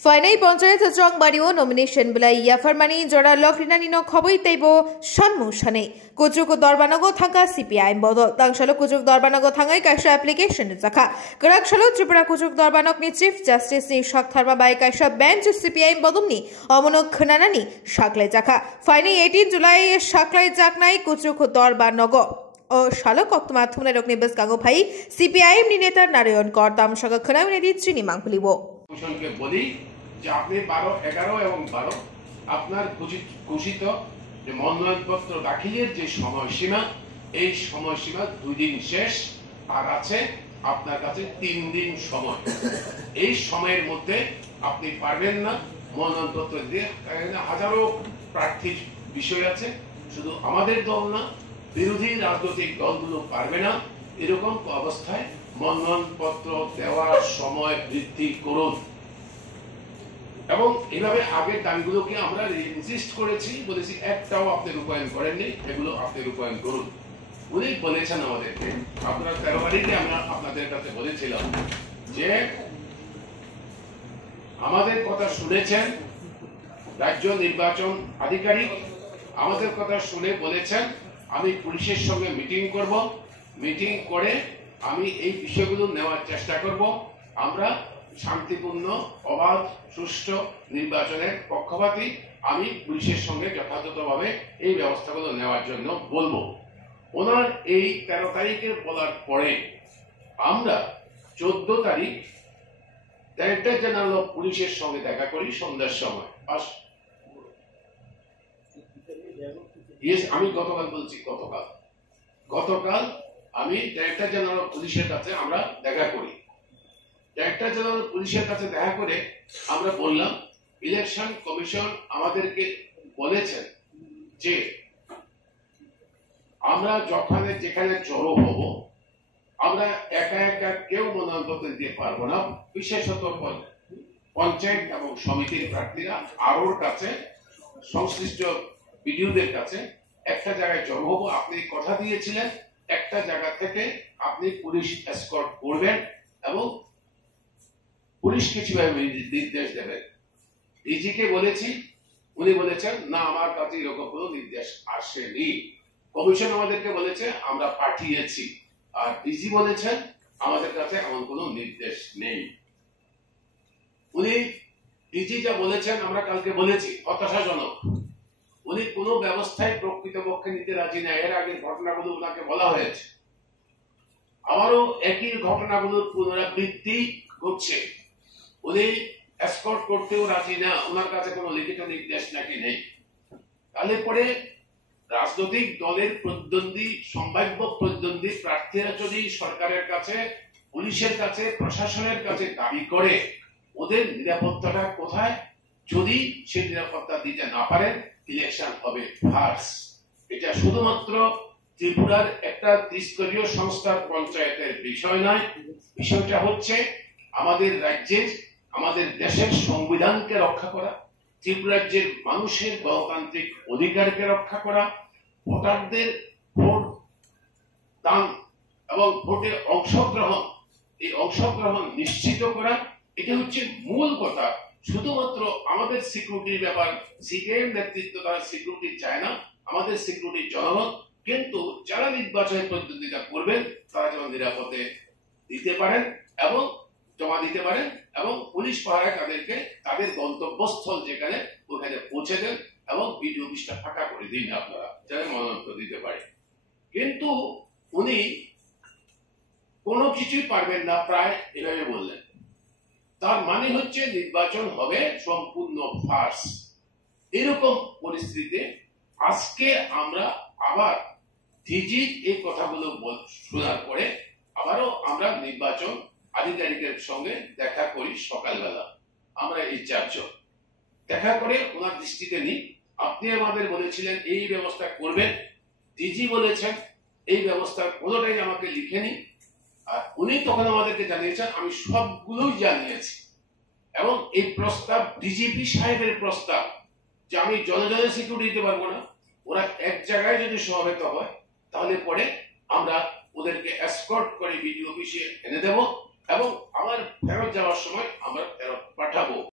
ফাইনাই panchayat জংবাড়িও nomination বেলাই ইয়াফারমানি জরা লকরিনানিনো খবই তাইব সন্মুসানে কুচুক দরবানগো থাকা সিপিআইএম বদল তাংশালো কুচুক দরবানগো থাঙ্গাই কাইসা অ্যাপ্লিকেশন জাখা গরাকশালো ত্রিপুরা কুচুক দরবানক নি চিফ জাস্টিস নি শক্থারবা বাই কাইসা বেঞ্চ সিপিআইএম বদমনি অমনক খনানানি শাকলাই জাখা ফাইনাই 18 জুলাই শাকলাই জাকনাই কুচুক দরবানগো ও শালক অক্তমা থুমনে রকনি বেস কাগো ভাই সিপিআইএম নি নেতা নারায়ণ কর তামশাগা খনাউনি দি চিনি মাংকুলিবো কমিশনকে বলি যে আপনি 12, 11 এবং 12 আপনার ঘোষিত যে মনোনয়নপত্র দাখিলের যে সময়সীমা এই সময়সীমা 2 দিন শেষ আর আছে আপনার কাছে 3 দিন সময়। এই সময়ের মধ্যে আপনি পারবেন না মনোনয়নপত্র দিয়ে, হাজারো প্রার্থীর বিষয় আছে, শুধু আমাদের দল না বিরোধী রাজনৈতিক দলগুলো পারবে না। এরকম অবস্থায় মনোনয়নপত্র দেওয়ার সময় বৃদ্ধি করুন এবং এভাবে আগের দাবিগুলোকে আমরা ইনসিস্ট করেছি, বলেছি একটাও আপনি রূপায়ণ করেননি, এগুলো আপনি রূপায়ণ করুন। উনি বলেছেন আমাদেরকে, আপনারা 13 তারিখে আমরা আপনাদের কাছে বলেছিলাম যে আমাদের কথা শুনেছেন, রাজ্য নির্বাচন আধিকারিক আমাদের কথা শুনে বলেছেন আমি পুলিশের সঙ্গে মিটিং করব, মিটিং করে আমি এই বিষয়গুলো নেওয়ার চেষ্টা করব। আমরা শান্তিপূর্ণ, অবাধ, সুষ্ঠু নির্বাচনের পক্ষপাতী, আমি পুলিশের সঙ্গে যথাযথভাবে এই ব্যবস্থাগুলো নেওয়ার জন্য বলবো। ওনার এই 13 তারিখের বলার পরে আমরা 14 তারিখ ডাইরেক্টর জেনারেল অফ পুলিশের সঙ্গে দেখা করি সন্ধ্যার সময়। আমি গতকাল বলছি, গতকাল আমি ডাইরেক্টর জেনারেল অফ পুলিশের কাছে আমরা দেখা করি। ডাইরেক্টর জেনারেল পুলিশের কাছে দেখা করে আমরা বললাম ইলেকশন কমিশন আমাদেরকে বলেছেন যে আমরা যেখানে জড়ো হব আমরা একা একা কেউ মনোনয়নপত্র দিতে পারবো না, বিশেষত পঞ্চায়েত এবং সমিতির প্রার্থীরা আরোর কাছে, সংশ্লিষ্ট বিডিওদের কাছে একটা জায়গায় জড়ো হবো। আপনি কথা দিয়েছিলেন একটা জায়গা থেকে আপনি পুলিশ এসকর্ট করবেন এবং পুলিশকে কিভাবে নির্দেশ দেবেন। ডিজিকে বলেছি, উনি বলেছেন না আমার কাছে এরকম কোনো নির্দেশ আসেনি। কমিশন আমাদেরকে বলেছে আমরা পাঠিয়েছি, আর ডিজি বলেছেন আমাদের কাছে এমন কোনো নির্দেশ নেই। উনি ডিজি যা বলেছেন আমরা কালকে বলেছি হতাশাজনক। উনি কোনো ব্যবস্থায় প্রকৃতপক্ষে নিতে রাজি না। এর আগের ঘটনাগুলো ওনাকে বলা হয়েছে, আবারও একই ঘটনাগুলোর পুনরাবৃত্তি ঘটছে। উনি এসকর্ট করতেও রাজি না, ওনার কাছে কোনো লিখিত নির্দেশ নাকি নেই। তাহলে পরে রাজনৈতিক দলের প্রতিদ্বন্দ্বী, সম্ভাব্য প্রতিদ্বন্দ্বী প্রার্থীরা যদি সরকারের কাছে, পুলিশের কাছে, প্রশাসনের কাছে দাবি করে ওদের নিরাপত্তাটা কোথায়? যদি সে নিরাপত্তা দিতে না পারেন ইলেকশন হবে ফার্স। এটা শুধুমাত্র ত্রিপুরার একটা ত্রিস্তরীয় সংস্থার পঞ্চায়েতের বিষয় নয়, বিষয়টা হচ্ছে আমাদের রাজ্যের, আমাদের দেশের সংবিধানকে রক্ষা করা, ত্রিপুরাজ্যের মানুষের গণতান্ত্রিক অধিকারকে রক্ষা করা, ভোটারদের ভোট দান এবং ভোটে অংশগ্রহণ, এই অংশগ্রহণ নিশ্চিত করা। এটা হচ্ছে মূল কথা। শুধুমাত্র আমাদের সিকিউরিটির ব্যাপার, সিপিআইএম নেতৃত্ব তারা সিকিউরিটি চায় না, আমাদের সিকিউরিটি জনগণ। কিন্তু যারা নির্বাচনে প্রতিদ্বন্দ্বিতা করবেন তারা যেন নিরাপদে দিতে পারেন এবং জমা দিতে পারেন এবং পুলিশ পাহারায় তাদেরকে তাদের গন্তব্যস্থল যেখানে ওখানে পৌঁছে দেন এবং বিডিও অফিসটা ফাঁকা করে দিন আপনারা, যারা মনোনয়ন দিতে পারে। কিন্তু উনি কোনো কিছুই পারবেন না প্রায়, এভাবে বললেন। তার মানে হচ্ছে নির্বাচন হবে সম্পূর্ণ ফার্স। এরকম পরিস্থিতিতে আজকে আমরা আবার ডিজি এই কথাগুলো শোনার পরে আবারও আমরা নির্বাচন আধিকারিকের সঙ্গে দেখা করি সকালবেলা। আমরা এই 4 জন দেখা করে ওনার দৃষ্টিতে নিই। আপনি আমাদের বলেছিলেন এই ব্যবস্থা করবেন, ডিজি বলেছেন এই ব্যবস্থা কোনোটাই আমাকে লিখেনি, আর উনি তখন আমাদেরকে জানিয়েছেন আমি সবগুলোই জানিয়েছি। এবং এই প্রস্তাব ডিজিপি সাহেবের প্রস্তাব যে আমি জনে সিকিউরিটি দিতে পারবো না, ওরা এক জায়গায় যদি সমাবেত হয় তাহলে পরে আমরা ওদেরকে এসকর্ট করে বিডিও অফিসে এনে দেব এবং আমার ফেরত যাওয়ার সময় আমরা ফেরত পাঠাবো।